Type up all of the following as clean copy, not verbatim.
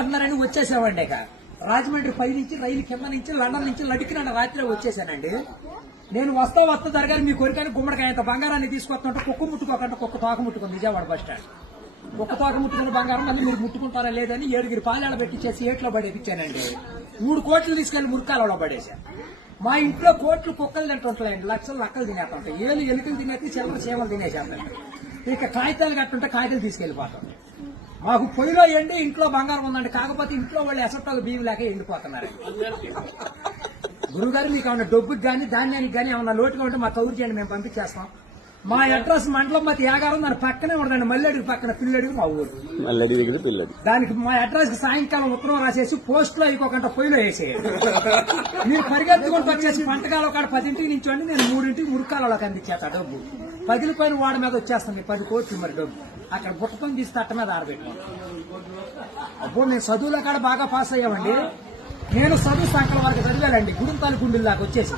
అంటున్నారని వచ్చేసామండి. ఇక రాజమండ్రి పై నుంచి రైలు కింద నుంచి లండన్ నుంచి లడికిన రాత్రి వచ్చేసానండి. నేను వస్తా జరగాలి మీ కోరికని గుమ్మడికాయ అంత బంగారాన్ని తీసుకొస్తుంటే కుక్క ముట్టుకోకుండా కుక్క తోక ముట్టుకుంది విజయవాడ బస్ స్టాండ్. కుక్క తోక ముట్టుకున్న బంగారం మళ్ళీ మీరు ముట్టుకుంటారా లేదని 7 పాలేళ్ళ పెట్టించేసి ఏట్లో పడేపించానండి. 3 కోట్లు తీసుకెళ్లి మురికాలలో పడేశాను. మా ఇంట్లో కోట్లు కుక్కలు తింటుంటాయండి, లక్షలు లక్కలు తినేస్తుంటాయి, ఎలుకలు తినేసి చిల్లర చీమలు తినేసేస్తాయి. ఇక కాగితాలు కట్టుంటే కాగితాలు తీసుకెళ్లిపోతాం. మాకు పొయ్యిలో ఎండి ఇంట్లో బంగారం ఉందండి, కాకపోతే ఇంట్లో వాళ్ళు ఎసట్టాలు బియ్యం లేక ఎండిపోతున్నారు. గురుగారు మీకు ఏమన్నా డబ్బుకి కానీ ధాన్యానికి కానీ ఏమన్నా లోటుగా ఉంటే మా కౌరు చేయండి, మేము పంపించేస్తాం. మా అడ్రస్ మండలం మధ్య యాగారం, దాని పక్కనే ఉండదండి, మల్లెడికి పక్కన పిల్లడికి మా ఊరు. దానికి మా అడ్రస్ కి సాయంకాలం ఉత్తరం రాసేసి పోస్ట్ లో ఇంకొకంట పొయ్యిలో వేసేయండి. మీరు పరిగెత్తుకుంటూ వచ్చేసి పంటకాల ఒక 10ంటికి నించోండి, నేను 3ంటికి మురికాలలోకి అందించేత డబ్బు 10 పైన వాడి మీద వచ్చేస్తాం. 10 కోట్లు మరి డబ్బు అక్కడ బుట్టతో తీసి తట్ట మీద ఆరబెట్టాం. అబ్బో మేము చదువుల కాడ బాగా పాస్ అయ్యామండి. నేను చదువు సంకల వరకు చదివానండి, గుడింతాలు గుండెలు దాకా వచ్చేసి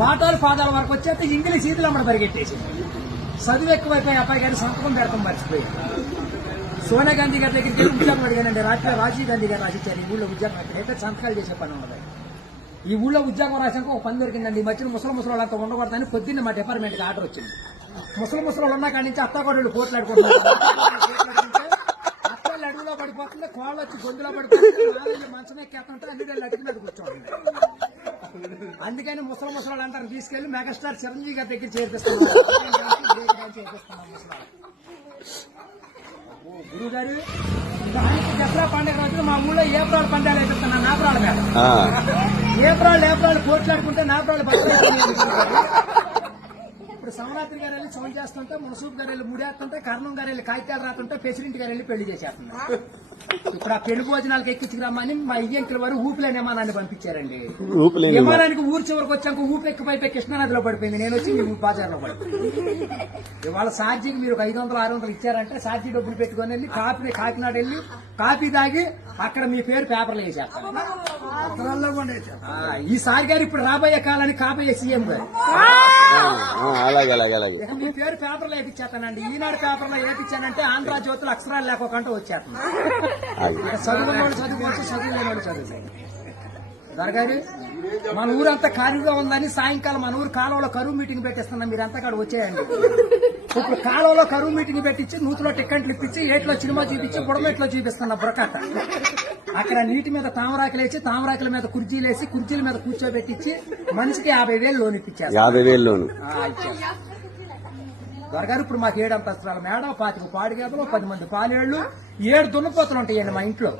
పాఠాలు పాదాల వరకు వచ్చేస్తే ఇంగ్లీష్ ఈదులు అమ్మడ పరిగెట్టేసి చదువు ఎక్కువైపోయి అబ్బాయి గారి సంతకం పెడతాం మర్చిపోయి. సోనియా గాంధీ గారి దగ్గరికి ఉద్యోగం అడిగానండి. రాత్రి రాజీవ్ గాంధీ గారు రాసిచ్చారు ఈ ఊళ్ళో ఉద్యోగం అయితే సంతకాలు చేసే పని ఉండదు. ఈ ఊళ్ళో ఉద్యోగం రాసాక ఒక పని దొరికిందండి. ఈ మధ్యన ముసలి వాళ్ళంతా ఉండకూడదని పొద్దున్న మా డిపార్ట్మెంట్ కి ఆర్డర్ వచ్చింది. ముసలి వాళ్ళు ఉన్న కాడి నుంచి అత్తగోడలు పోట్లాడుకుంటున్నారు. అత్తలు అడుగులో పడిపోతుంది, కోళ్ళు వచ్చి గొంతులో పడిపోతుంది, మంచం ఎక్కేస్తుంటే అన్ని అడిగి మీద కూర్చోండి. అందుకని ముసలి వాళ్ళంతా తీసుకెళ్లి మెగాస్టార్ చిరంజీవి గారి దగ్గర చేర్పిస్తున్నాం. గురువు గారు దసరా పండుగ రోజు మా ఊళ్ళో ఏప్రాల్ పందాలు వేపిస్తున్నాను. నాపరాల మీద ఏప్రాల్ పోట్లాడుకుంటే నాపరాలు ఇప్పుడు సమరాత్రి గారు వెళ్ళి సౌండ్ చేస్తుంటే, మునసూబ్ గారు వెళ్ళి ముడేస్తుంటే, కర్ణం గారు వెళ్ళి కాగితాలు రాస్తుంటే, ప్రెసిడెంట్ గారు వెళ్ళి పెళ్లి చేసేస్తున్నారు. ఇప్పుడు ఆ పెళ్లి భోజనాలకు ఎక్కించుకురమ్మని మా ఇయ్యంకుల వారు ఊపిలేని విమానాన్ని పంపించారండి. విమానానికి ఊరు చివరికి వచ్చాక ఊపి ఎక్కిపోయి కృష్ణానదిలో పడిపోయింది. నేను వచ్చి మీ బాజార్లో పడిపోయింది. ఇవాళ ఛార్జీకి మీరు 500-600 ఇచ్చారంటే ఛార్జీ డబ్బులు పెట్టుకుని వెళ్ళి కాకినాడ వెళ్ళి కాఫీ తాగి అక్కడ మీ పేరు పేపర్లో వేసేస్తారు. ఈసారి గారు ఇప్పుడు రాబోయే కాలానికి కాబోయే సీఎం గారు మీ పేరు పేపర్లో వేపించేస్తానండి. ఈనాడు పేపర్లో వేపించానంటే ఆంధ్ర జ్యోతులు అక్షరాలు లేకోకుండా వచ్చేస్తాను. చదువుకున్నవాడు చదువుకోవచ్చు, చదువు లేనివాడు చదువు. దొరగారు మన ఊరంతా ఖాళీగా ఉందని సాయంకాలం మన ఊరు కాలువలో కరువు మీటింగ్ పెట్టిస్తున్నాం. మీరంతా కాడ వచ్చేయండి. ఇప్పుడు కాలువలో కరువు మీటింగ్ పెట్టించి నూతులో టిక్కెట్లు ఇప్పించి ఏట్లో సినిమా చూపించి బుడమెట్లో చూపిస్తున్నా బురకట్ట. అక్కడ నీటి మీద తామరాకులేసి తామరాకుల మీద కుర్చీలేసి కుర్చీల మీద కూర్చోబెట్టించి మనిషికి 50,000 లోన్ ఇప్పించారు. 50,000 లోన్ దొరగారు ఇప్పుడు మాకు 7 అంతస్తుల మేడ, 25 పాడిగేదలు, 10 మంది పాలేళ్లు, 7 దున్నపోతులు ఉంటాయండి మా ఇంట్లో.